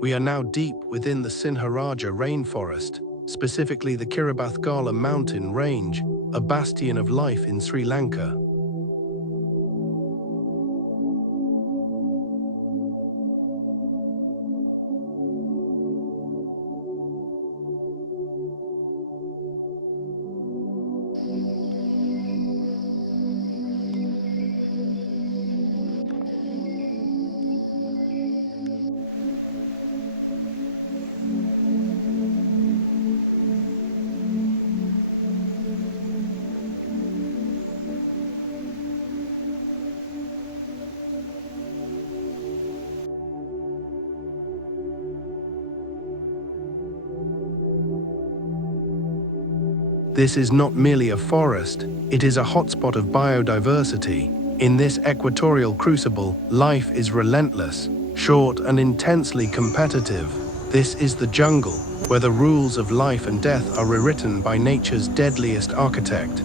We are now deep within the Sinharaja rainforest, specifically the Kiribadigala mountain range, a bastion of life in Sri Lanka. This is not merely a forest, it is a hotspot of biodiversity. In this equatorial crucible, life is relentless, short and intensely competitive. This is the jungle, where the rules of life and death are rewritten by nature's deadliest architect.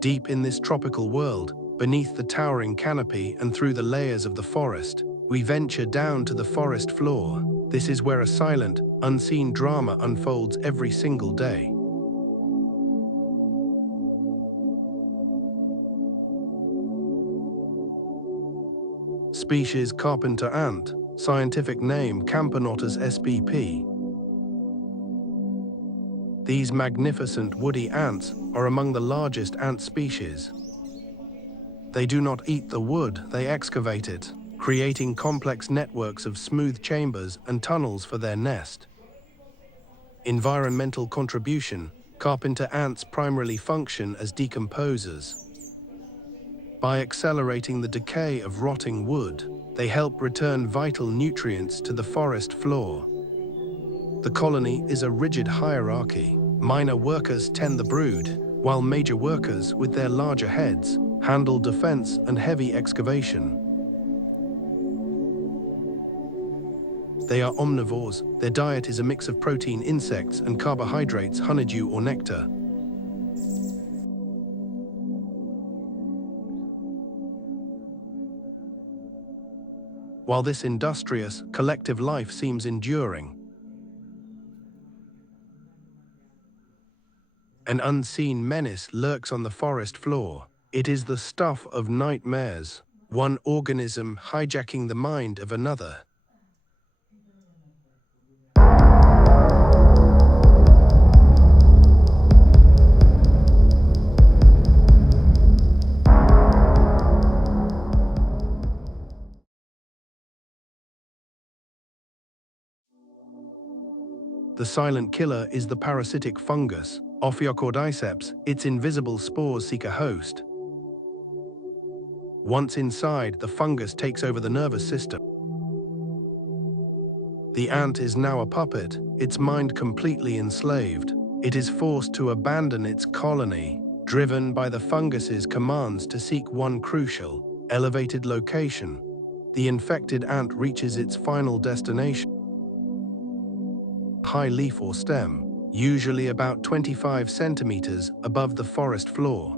Deep in this tropical world, beneath the towering canopy and through the layers of the forest, we venture down to the forest floor. This is where a silent, unseen drama unfolds every single day. Species Carpenter Ant, scientific name Camponotus spp. These magnificent woody ants are among the largest ant species. They do not eat the wood, they excavate it, creating complex networks of smooth chambers and tunnels for their nest. Environmental contribution: carpenter ants primarily function as decomposers. By accelerating the decay of rotting wood, they help return vital nutrients to the forest floor. The colony is a rigid hierarchy. Minor workers tend the brood, while major workers, with their larger heads, handle defense and heavy excavation. They are omnivores. Their diet is a mix of protein, insects, and carbohydrates, honeydew or nectar. While this industrious, collective life seems enduring, an unseen menace lurks on the forest floor. It is the stuff of nightmares, one organism hijacking the mind of another. The silent killer is the parasitic fungus, Ophiocordyceps. Its invisible spores seek a host. Once inside, the fungus takes over the nervous system. The ant is now a puppet, its mind completely enslaved. It is forced to abandon its colony, driven by the fungus's commands to seek one crucial, elevated location. The infected ant reaches its final destination: high leaf or stem, usually about 25 centimeters above the forest floor.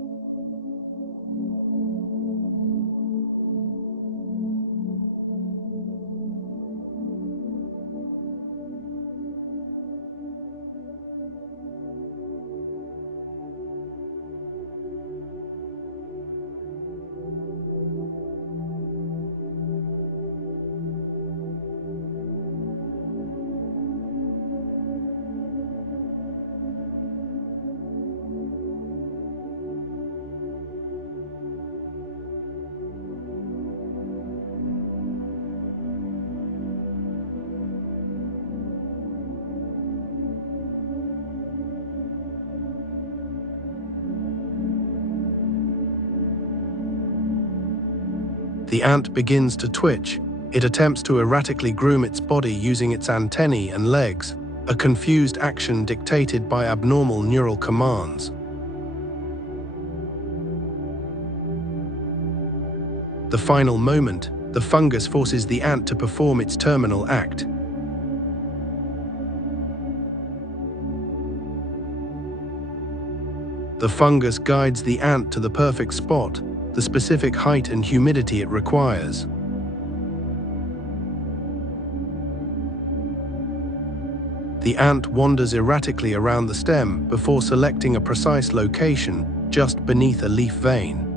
The ant begins to twitch. It attempts to erratically groom its body using its antennae and legs, a confused action dictated by abnormal neural commands. The final moment, the fungus forces the ant to perform its terminal act. The fungus guides the ant to the perfect spot, the specific height and humidity it requires. The ant wanders erratically around the stem before selecting a precise location just beneath a leaf vein.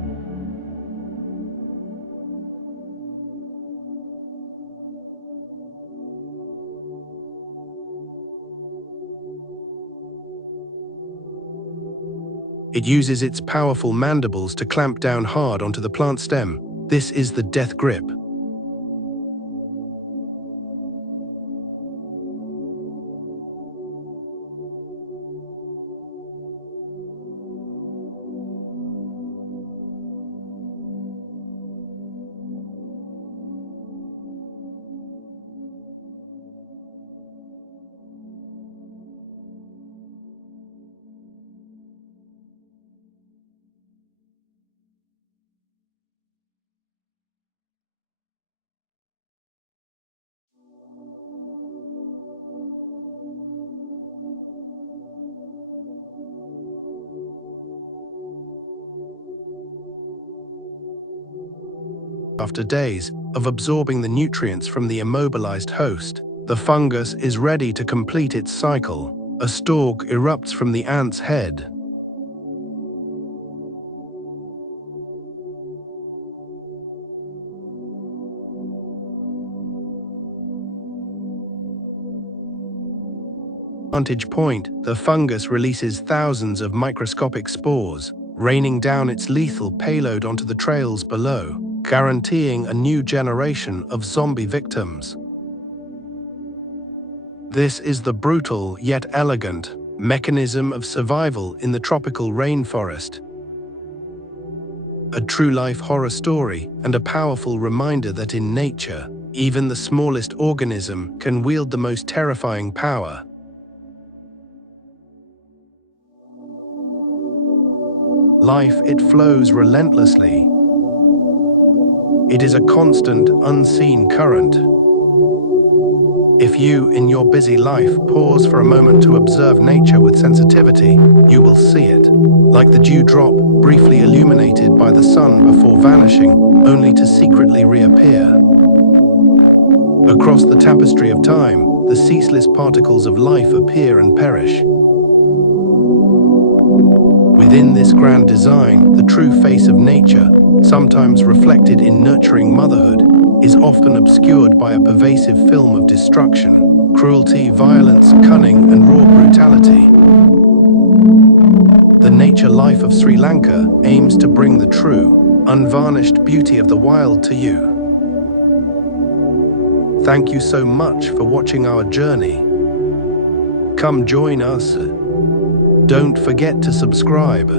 It uses its powerful mandibles to clamp down hard onto the plant stem. This is the death grip. After days of absorbing the nutrients from the immobilized host, the fungus is ready to complete its cycle. A stalk erupts from the ant's head. Vantage point, the fungus releases thousands of microscopic spores, raining down its lethal payload onto the trails below, guaranteeing a new generation of zombie victims. This is the brutal yet elegant mechanism of survival in the tropical rainforest. A true-life horror story and a powerful reminder that in nature, even the smallest organism can wield the most terrifying power. Life, it flows relentlessly. It is a constant, unseen current. If you, in your busy life, pause for a moment to observe nature with sensitivity, you will see it. Like the dewdrop, briefly illuminated by the sun before vanishing, only to secretly reappear. Across the tapestry of time, the ceaseless particles of life appear and perish. Within this grand design, the true face of nature, sometimes reflected in nurturing motherhood, is often obscured by a pervasive film of destruction, cruelty, violence, cunning, and raw brutality. The nature life of Sri Lanka aims to bring the true, unvarnished beauty of the wild to you. Thank you so much for watching our journey. Come join us. Don't forget to subscribe.